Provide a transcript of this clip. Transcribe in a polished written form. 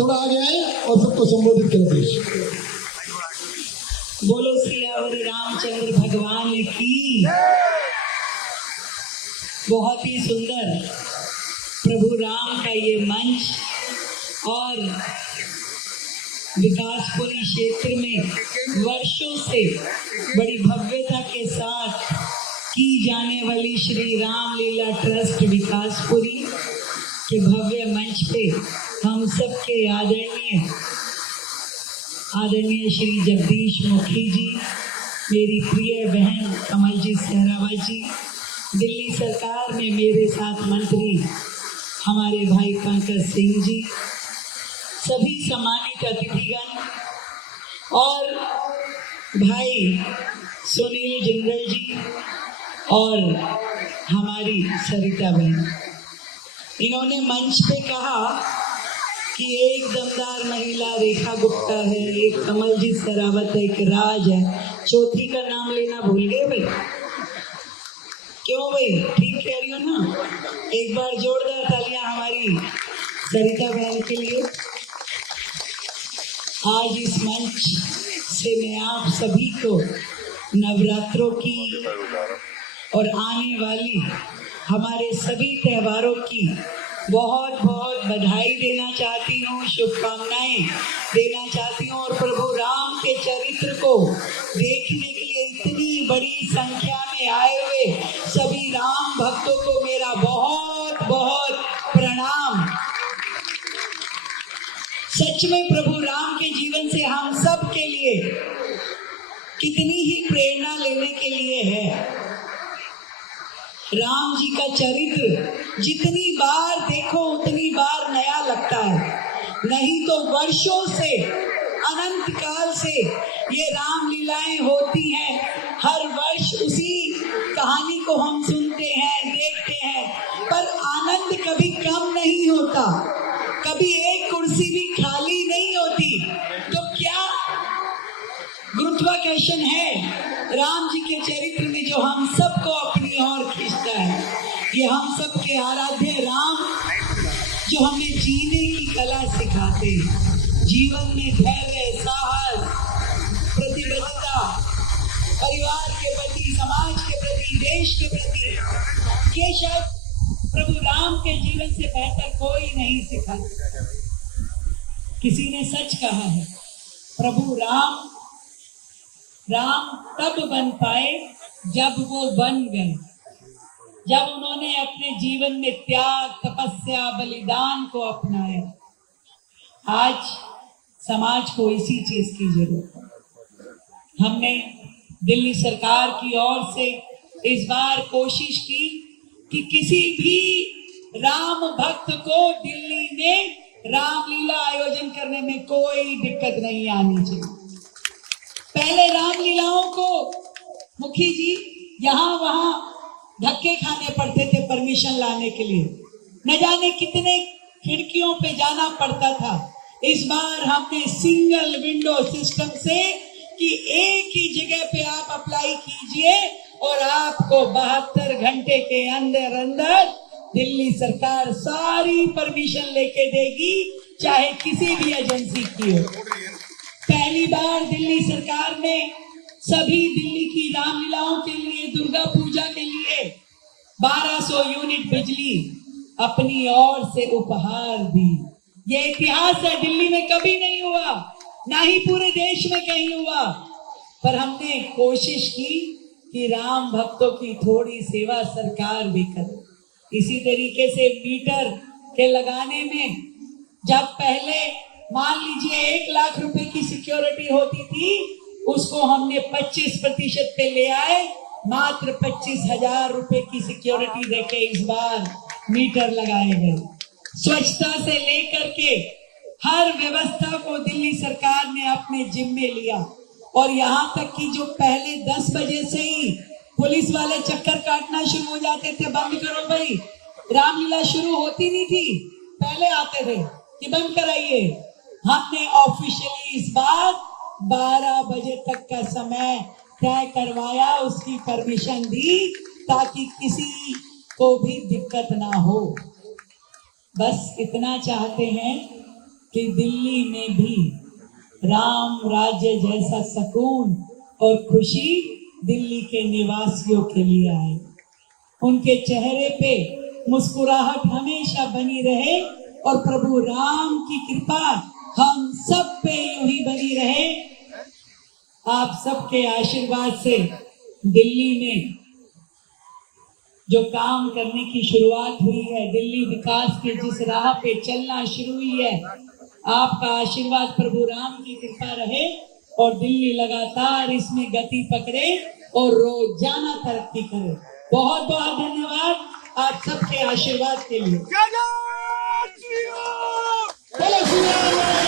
थोड़ा आगे आए और सबको संबोधित करें प्लीज। बोलो सियावर रामचंद्र भगवान की। बहुत ही सुंदर प्रभु राम का ये मंच और विकासपुरी क्षेत्र में वर्षों से बड़ी भव्यता के साथ की जाने वाली श्री रामलीला ट्रस्ट विकासपुरी के भव्य मंच पे हम सबके आदरणीय श्री जगदीश मुखी जी, मेरी प्रिय बहन कमलजीत सहरावत जी, दिल्ली सरकार में मेरे साथ मंत्री हमारे भाई पंकज सिंह जी, सभी सम्मानित अतिथिगण और भाई सुनील जिंदल जी और हमारी सरिता बहन, इन्होंने मंच पे कहा कि एक दमदार महिला रेखा गुप्ता है, एक कमलजीत सहरावत है, एक राज है, चौथी का नाम लेना भूल गए भाई? क्यों भाई? ठीक कह रही हो ना? एक बार जोरदार तालियां हमारी सरिता बहन के लिए। आज इस मंच से मैं आप सभी को नवरात्रों की और आने वाली हमारे सभी त्योहारों की बहुत बहुत बधाई देना चाहती हूँ, शुभकामनाएं देना चाहती हूँ और प्रभु राम के चरित्र को देखने के लिए इतनी बड़ी संख्या में आए हुए सभी राम भक्तों को मेरा बहुत बहुत प्रणाम। सच में प्रभु राम के जीवन से हम सब के लिए कितनी ही प्रेरणा लेने के लिए है। राम जी का चरित्र जितनी बार देखो उतनी बार नया लगता है, नहीं तो वर्षों से अनंत काल से ये राम लीलाएं होती हैं। हर वर्ष उसी कहानी को हम सुनते हैं, देखते हैं, पर आनंद कभी कम नहीं होता, कभी एक कुर्सी भी खाली नहीं होती। तो क्या गुरुत्वाकर्षण है राम जी के चरित्र में जो हम सबको अपनी ओर खींचता है। ये हम सबके आराध्य राम जो हमें जीने की कला सिखाते हैं, जीवन में धैर्य, साहस, प्रतिबद्धता, परिवार के प्रति, समाज के प्रति, देश के प्रति, ये शायद प्रभु राम के जीवन से बेहतर कोई नहीं सिखा। किसी ने सच कहा है, प्रभु राम तब बन पाए जब वो बन गए, जब उन्होंने अपने जीवन में त्याग, तपस्या, बलिदान को अपनाया। आज समाज को इसी चीज की जरूरत है। हमने दिल्ली सरकार की ओर से इस बार कोशिश की कि किसी भी राम भक्त को दिल्ली में रामलीला आयोजन करने में कोई दिक्कत नहीं आनी चाहिए। पहले रामलीलाओं को मुखी जी यहाँ वहां धक्के खाने पड़ते थे परमिशन लाने के लिए, न जाने कितने खिड़कियों पे जाना पड़ता था। इस बार हमने सिंगल विंडो सिस्टम से कि एक ही जगह पे आप अप्लाई कीजिए और आपको 72 घंटे के अंदर अंदर दिल्ली सरकार सारी परमिशन लेके देगी, चाहे किसी भी एजेंसी की हो। पहली बार दिल्ली सरकार ने सभी दिल्ली की रामलीलाओं के लिए, दुर्गा पूजा के लिए 1200 यूनिट बिजली अपनी ओर से उपहार दी। ये इतिहास है, दिल्ली में कभी नहीं हुआ, ना ही पूरे देश में कहीं हुआ। पर हमने कोशिश की कि राम भक्तों की थोड़ी सेवा सरकार भी करे। इसी तरीके से मीटर के लगाने में जब पहले मान लीजिए 1 लाख रुपए की सिक्योरिटी होती थी, उसको हमने 25% पे ले आए, मात्र 25,000 रुपए की सिक्योरिटी देके इस बार मीटर लगाए गए। स्वच्छता से लेकर के हर व्यवस्था को दिल्ली सरकार ने अपने जिम्मे लिया और यहाँ तक कि जो पहले 10 बजे से ही पुलिस वाले चक्कर काटना शुरू हो जाते थे, बंद करो भाई, रामलीला शुरू होती नहीं थी, पहले आते थे कि बंद कराइए। हमने ऑफिशियली इस बार 12 बजे तक का समय तय करवाया, उसकी परमिशन दी ताकि किसी को भी दिक्कत ना हो। बस इतना चाहते हैं कि दिल्ली में भी राम राज्य जैसा सुकून और खुशी दिल्ली के निवासियों के लिए आए। उनके चेहरे पे मुस्कुराहट हमेशा बनी रहे और प्रभु राम की कृपा हम सब पे यूं ही बनी रहे। आप सबके आशीर्वाद से दिल्ली में जो काम करने की शुरुआत हुई है, दिल्ली विकास के जिस राह पे चलना शुरू हुई है, आपका आशीर्वाद प्रभु राम की कृपा रहे और दिल्ली लगातार इसमें गति पकड़े और रोजाना तरक्की करे। बहुत बहुत धन्यवाद आप सबके आशीर्वाद के लिए। बोलो श्री राम।